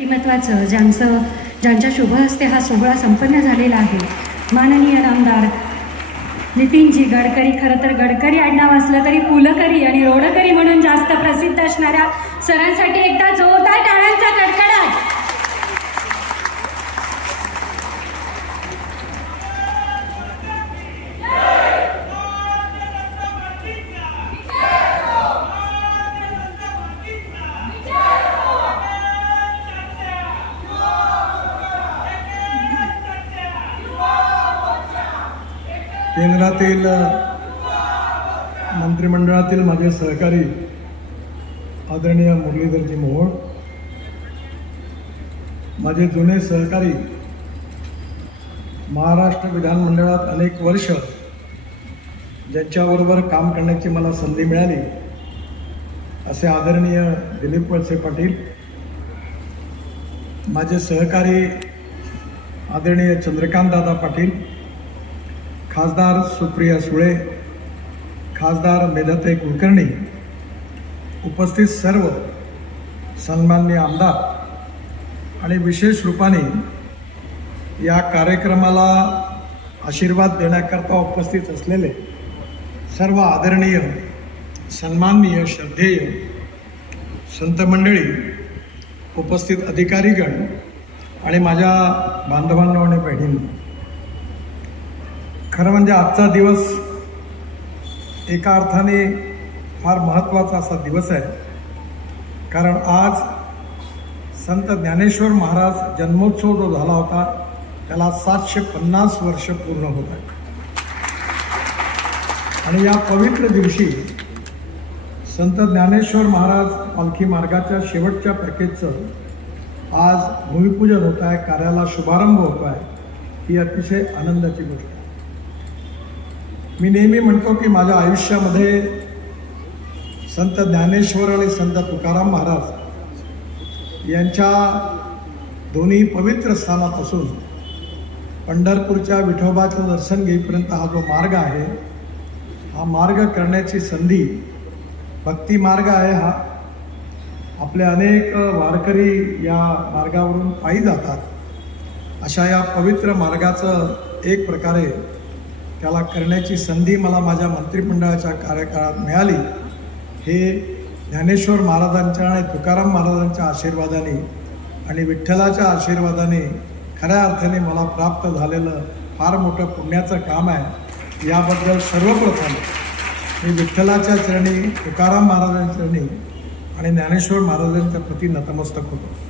व्यक्तिमत्वाचं ज्यांचं ज्यांच्या शुभ हस्ते हा सोहळा संपन्न झालेला आहे. माननीय नामदार नितीनजी गडकरी खरं तर गडकरी आडनाव असलं तरी पुलकरी आणि रोडकरी म्हणून जास्त प्रसिद्ध असणाऱ्या सरांसाठी एकदा जोरदार टाळ्यांचा कडकडा केंद्रातील मंत्रिमंडळातील माझे सहकारी आदरणीय मुरलीधरजी मोहोळ माझे जुने सहकारी महाराष्ट्र विधानमंडळात अनेक वर्ष ज्यांच्याबरोबर काम करण्याची मला संधी मिळाली असे आदरणीय दिलीप वळसे पाटील माझे सहकारी आदरणीय चंद्रकांतदादा पाटील खासदार सुप्रिया सुळे खासदार मेधाताई कुलकर्णी उपस्थित सर्व सन्माननीय आमदार आणि विशेष रूपाने या कार्यक्रमाला आशीर्वाद देण्याकरता उपस्थित असलेले सर्व आदरणीय सन्माननीय श्रद्धेय संत मंडळी उपस्थित अधिकारीगण आणि माझ्या बांधवांना आणि बहिणींना खरं म्हणजे आजचा दिवस एका अर्थाने फार महत्त्वाचा असा दिवस आहे. कारण आज संत ज्ञानेश्वर महाराज जन्मोत्सव जो झाला होता त्याला सातशे पन्नास वर्ष पूर्ण होत आहे आणि या पवित्र दिवशी संत ज्ञानेश्वर महाराज पालखी मार्गाच्या शेवटच्या पॅकेजचं आज भूमिपूजन होत आहे कार्याला शुभारंभ होत आहे ही अतिशय आनंदाची गोष्ट आहे. मी नेहमी म्हणतो की माझ्या आयुष्यामध्ये संत ज्ञानेश्वर आणि संत तुकाराम महाराज यांच्या दोन्ही पवित्र स्थानापासून पंढरपूरच्या विठोबाचं दर्शन घेईपर्यंत हा जो मार्ग आहे हा मार्ग करण्याची संधी भक्ती मार्ग आहे हा. आपले अनेक वारकरी या मार्गावरून पायी जातात. अशा या पवित्र मार्गाचं एक प्रकारे त्याला करण्याची संधी मला माझ्या मंत्रिमंडळाच्या कार्यकाळात मिळाली. हे ज्ञानेश्वर महाराजांच्या आणि तुकाराम महाराजांच्या आशीर्वादाने आणि विठ्ठलाच्या आशीर्वादाने खऱ्या अर्थाने मला प्राप्त झालेलं फार मोठं पुण्याचं काम आहे याबद्दल सर्वप्रथम मी विठ्ठलाच्या चरणी तुकाराम महाराजांच्या चरणी आणि ज्ञानेश्वर महाराजांच्या प्रती नतमस्तक होतो.